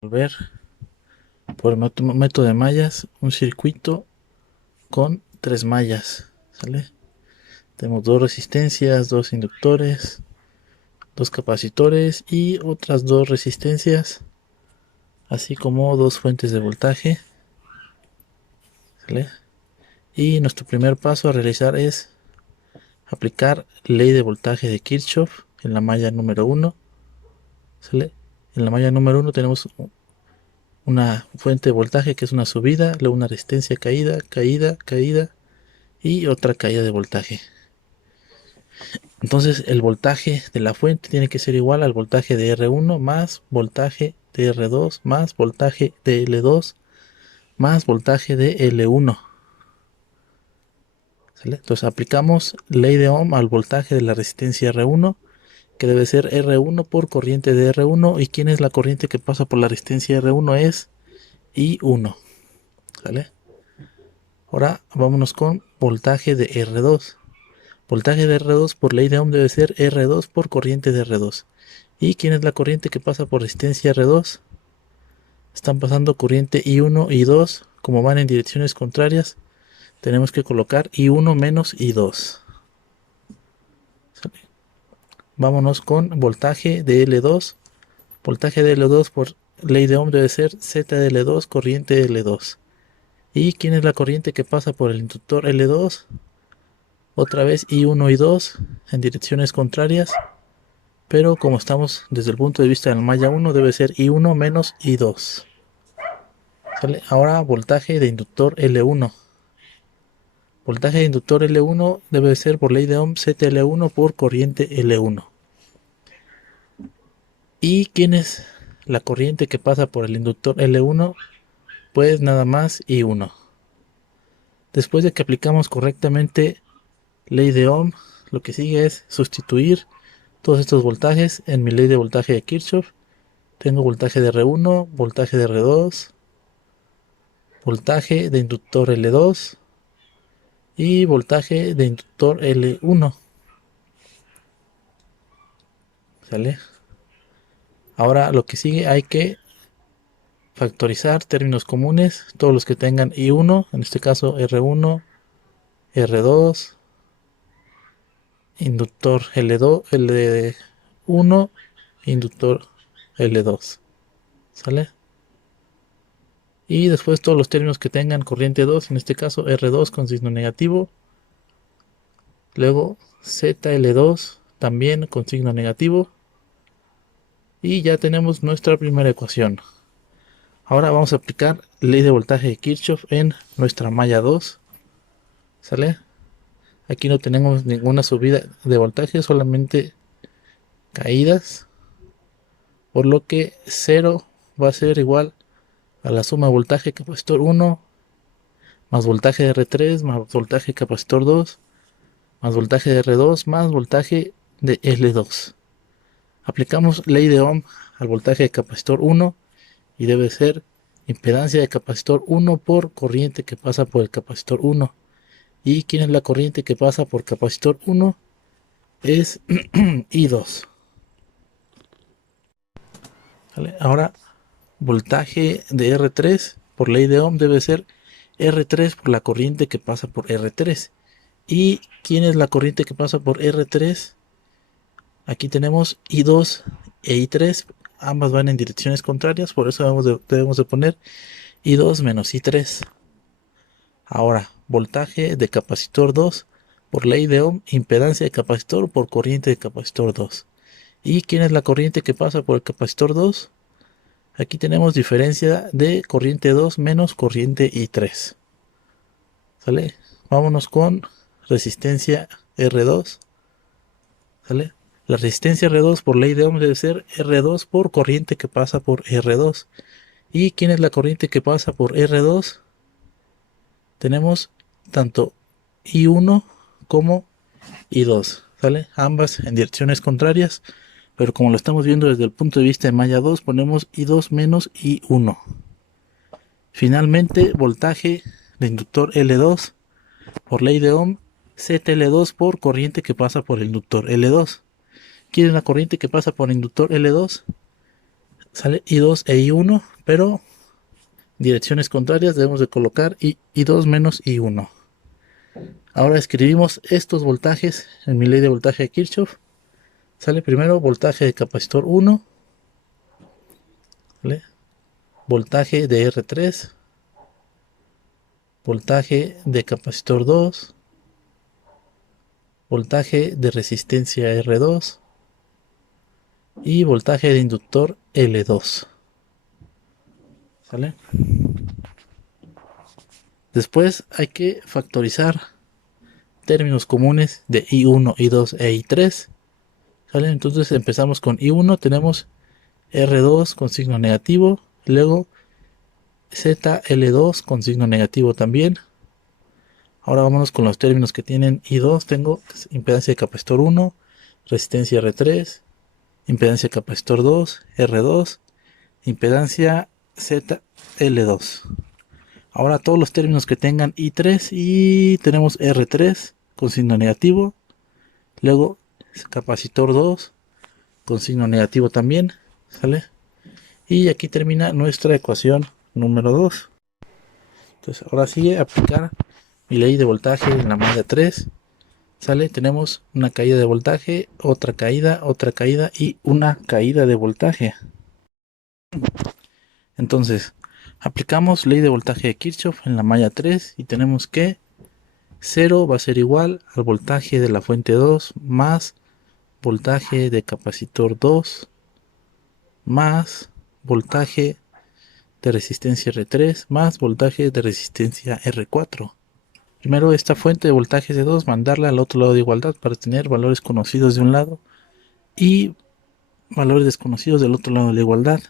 Resolver por el método de mallas un circuito con tres mallas, ¿sale? Tenemos dos resistencias, dos inductores, dos capacitores y otras dos resistencias, así como dos fuentes de voltaje, ¿sale? Y nuestro primer paso a realizar es aplicar ley de voltaje de Kirchhoff en la malla número 1, ¿sale? En la malla número 1 tenemos una fuente de voltaje que es una subida, luego una resistencia caída, caída, caída y otra caída de voltaje. Entonces el voltaje de la fuente tiene que ser igual al voltaje de R1 más voltaje de R2 más voltaje de L2 más voltaje de L1. ¿Sale? Entonces aplicamos ley de Ohm al voltaje de la resistencia R1, que debe ser R1 por corriente de R1. ¿Y quién es la corriente que pasa por la resistencia R1? Es I1. ¿Sale? Ahora vámonos con voltaje de R2. Voltaje de R2 por ley de Ohm debe ser R2 por corriente de R2. ¿Y quién es la corriente que pasa por resistencia R2? Están pasando corriente I1 y I2. Como van en direcciones contrarias, tenemos que colocar I1 menos I2. ¿Sale? Vámonos con voltaje de L2. Voltaje de L2 por ley de Ohm debe ser Z de L2 corriente de L2. ¿Y quién es la corriente que pasa por el inductor L2? Otra vez I1 y I2 en direcciones contrarias. Pero como estamos desde el punto de vista del malla 1, debe ser I1 menos I2. ¿Sale? Ahora voltaje de inductor L1. Voltaje de inductor L1 debe ser por ley de Ohm ZL1 por corriente L1. ¿Y quién es la corriente que pasa por el inductor L1? Pues nada más I1. Después de que aplicamos correctamente ley de Ohm, lo que sigue es sustituir todos estos voltajes en mi ley de voltaje de Kirchhoff. Tengo voltaje de R1, voltaje de R2, voltaje de inductor L2 y voltaje de inductor L1. ¿Sale? Ahora lo que sigue, hay que factorizar términos comunes, todos los que tengan I1, en este caso R1, R2, inductor L2, L1, inductor L2. ¿Sale? Y después todos los términos que tengan corriente 2, en este caso R2 con signo negativo, luego ZL2 también con signo negativo, y ya tenemos nuestra primera ecuación. Ahora vamos a aplicar ley de voltaje de Kirchhoff en nuestra malla 2. ¿Sale? Aquí no tenemos ninguna subida de voltaje, solamente caídas, por lo que 0 va a ser igual a la suma de voltaje capacitor 1 más voltaje de R3 más voltaje capacitor 2 más voltaje de R2 más voltaje de L2. Aplicamos ley de Ohm al voltaje de capacitor 1 y debe ser impedancia de capacitor 1 por corriente que pasa por el capacitor 1. ¿Y quién es la corriente que pasa por capacitor 1? Es I2. ¿Vale? Ahora, voltaje de R3 por ley de Ohm debe ser R3 por la corriente que pasa por R3. ¿Y quién es la corriente que pasa por R3? Aquí tenemos I2 e I3, ambas van en direcciones contrarias, por eso debemos de poner I2 menos I3. Ahora, voltaje de capacitor 2 por ley de Ohm, impedancia de capacitor por corriente de capacitor 2. ¿Y quién es la corriente que pasa por el capacitor 2? Aquí tenemos diferencia de corriente 2 menos corriente I3. ¿Sale? Vámonos con resistencia R2. ¿Sale? La resistencia R2 por ley de Ohm debe ser R2 por corriente que pasa por R2. ¿Y quién es la corriente que pasa por R2? Tenemos tanto I1 como I2. ¿Sale? Ambas en direcciones contrarias. Pero como lo estamos viendo desde el punto de vista de malla 2, ponemos I2 menos I1. Finalmente, voltaje de inductor L2 por ley de Ohm, ZL2 por corriente que pasa por el inductor L2. ¿Quién es la corriente que pasa por el inductor L2? Sale I2 e I1, pero direcciones contrarias debemos de colocar I2 menos I1. Ahora escribimos estos voltajes en mi ley de voltaje de Kirchhoff. Sale primero voltaje de capacitor 1, ¿vale? Voltaje de R3, voltaje de capacitor 2, voltaje de resistencia R2 y voltaje de inductor L2. ¿Sale? Después hay que factorizar términos comunes de I1, I2 e I3. ¿Sale? Entonces empezamos con I1, tenemos R2 con signo negativo, luego ZL2 con signo negativo también. Ahora vámonos con los términos que tienen I2. Tengo impedancia de capacitor 1, resistencia R3, impedancia de capacitor 2, R2, impedancia ZL2. Ahora todos los términos que tengan I3 y tenemos R3 con signo negativo, luego capacitor 2 con signo negativo también, ¿sale? Y aquí termina nuestra ecuación número 2. Entonces ahora sigue aplicar mi ley de voltaje en la malla 3. ¿Sale? Tenemos una caída de voltaje, otra caída y una caída de voltaje. Entonces, aplicamos ley de voltaje de Kirchhoff en la malla 3 y tenemos que 0 va a ser igual al voltaje de la fuente 2 más voltaje de capacitor 2 más voltaje de resistencia R3 más voltaje de resistencia R4. Primero esta fuente de voltajes de 2 mandarla al otro lado de igualdad para tener valores conocidos de un lado y valores desconocidos del otro lado de la igualdad.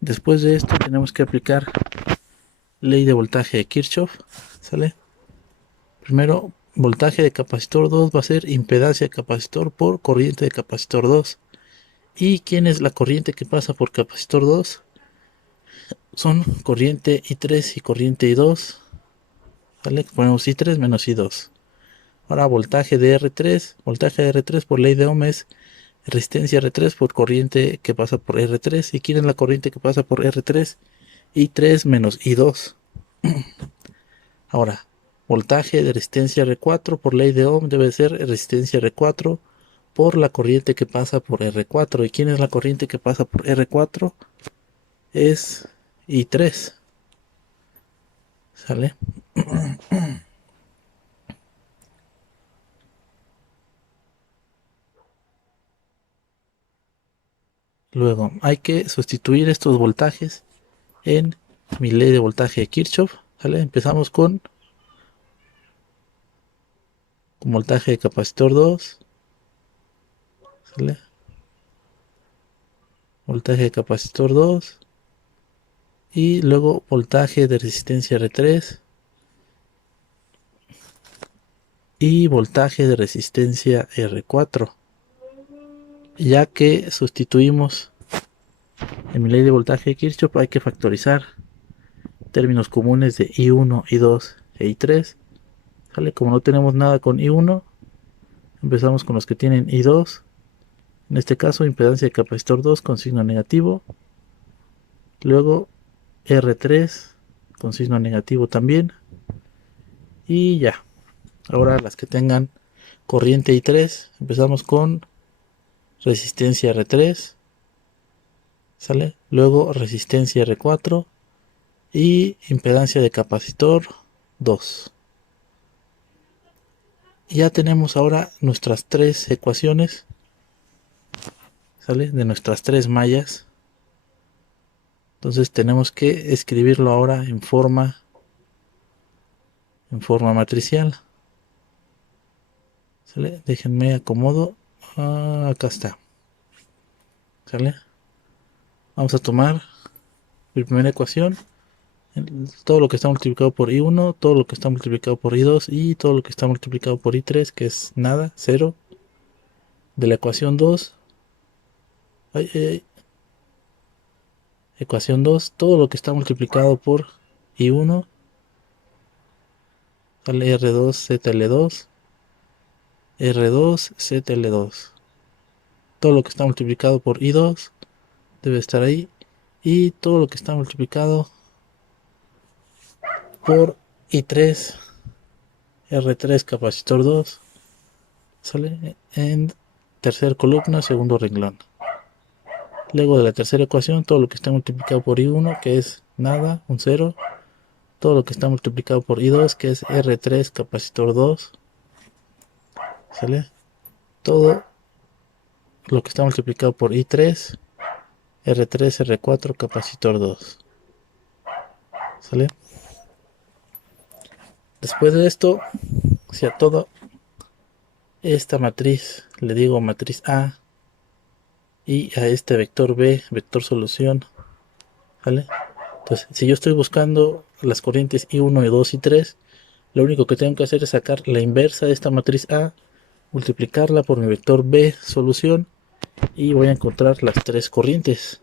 Después de esto tenemos que aplicar ley de voltaje de Kirchhoff, ¿sale? Primero, voltaje de capacitor 2 va a ser impedancia de capacitor por corriente de capacitor 2. ¿Y quién es la corriente que pasa por capacitor 2? Son corriente I3 y corriente I2, ¿vale? Ponemos I3 menos I2. Ahora voltaje de R3 por ley de Ohm es resistencia R3 por corriente que pasa por R3. ¿Y quién es la corriente que pasa por R3? I3 menos I2. Ahora, voltaje de resistencia R4 por ley de Ohm debe ser resistencia R4 por la corriente que pasa por R4. ¿Y quién es la corriente que pasa por R4? Es I3. ¿Sale? Luego hay que sustituir estos voltajes en mi ley de voltaje de Kirchhoff. ¿Sale? Empezamos con voltaje de capacitor 2. ¿Sale? Voltaje de capacitor 2. Y luego voltaje de resistencia R3. Y voltaje de resistencia R4. Ya que sustituimos en mi ley de voltaje de Kirchhoff, hay que factorizar términos comunes de I1, I2 e I3. ¿Sale? Como no tenemos nada con I1, empezamos con los que tienen I2. En este caso, impedancia de capacitor 2 con signo negativo. Luego R3 con signo negativo también. Y ya. Ahora las que tengan corriente I3, empezamos con resistencia R3. ¿Sale? Luego resistencia R4 y impedancia de capacitor 2. Ya tenemos ahora nuestras tres ecuaciones, ¿sale? De nuestras tres mallas. Entonces tenemos que escribirlo ahora en forma matricial. ¿Sale? Déjenme acomodo. Acá está. ¿Sale? Vamos a tomar la primera ecuación. Todo lo que está multiplicado por I1, todo lo que está multiplicado por I2 y todo lo que está multiplicado por I3, que es nada, 0. De la ecuación 2. Ay, ay, ay. Ecuación 2, todo lo que está multiplicado por I1, sale R2 ZL2, R2 ZL2. Todo lo que está multiplicado por I2, debe estar ahí, y todo lo que está multiplicado por I3 R3 capacitor 2, sale en tercera columna, segundo renglón. Luego de la tercera ecuación, todo lo que está multiplicado por I1, que es nada, un 0. Todo lo que está multiplicado por I2, que es R3 capacitor 2, ¿sale? Todo lo que está multiplicado por I3, R3, R4 capacitor 2, ¿sale? Después de esto, si a toda esta matriz le digo matriz A y a este vector B, vector solución, ¿vale? Entonces, si yo estoy buscando las corrientes I1, I2 y 3, lo único que tengo que hacer es sacar la inversa de esta matriz A, multiplicarla por mi vector B, solución, y voy a encontrar las tres corrientes,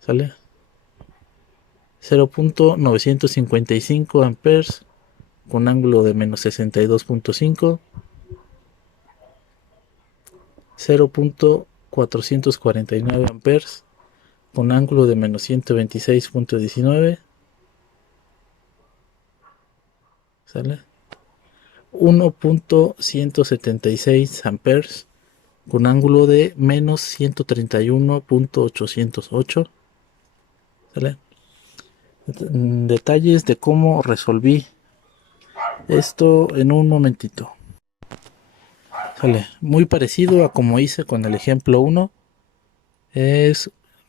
¿sale? 0.955 amperes con ángulo de menos 62.5, 0.449 amperes con ángulo de menos 126.19, ¿sale? 1.176 amperes con ángulo de menos 131.808, ¿sale? Detalles de cómo resolví esto en un momentito. Sale, muy parecido a como hice con el ejemplo 1.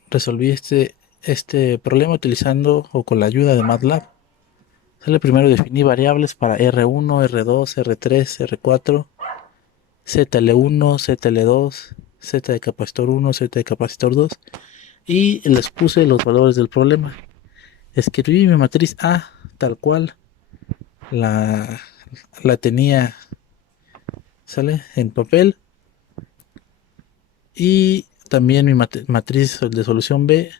Resolví este problema utilizando o con la ayuda de MATLAB. Sale, primero definí variables para R1, R2, R3, R4, ZL1, ZL2, Z de capacitor 1, Z de capacitor 2, y les puse los valores del problema. Escribí mi matriz A tal cual la tenía, sale, en papel, y también mi matriz de solución B,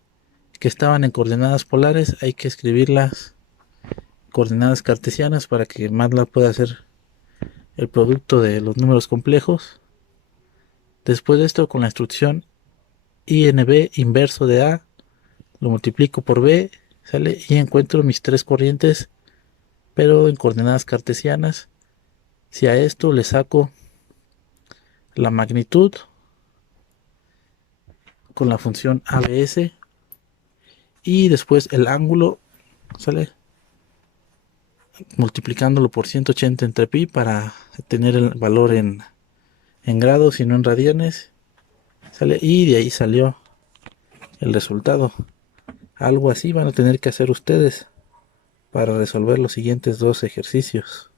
que estaban en coordenadas polares. Hay que escribirlas coordenadas cartesianas para que MATLAB pueda hacer el producto de los números complejos. Después de esto, con la instrucción INB inverso de A, lo multiplico por B, sale, y encuentro mis tres corrientes, pero en coordenadas cartesianas. Si a esto le saco la magnitud con la función ABS y después el ángulo, sale, multiplicándolo por 180 entre pi para tener el valor en grados y no en radianes, sale, y de ahí salió el resultado. Algo así van a tener que hacer ustedes para resolver los siguientes dos ejercicios.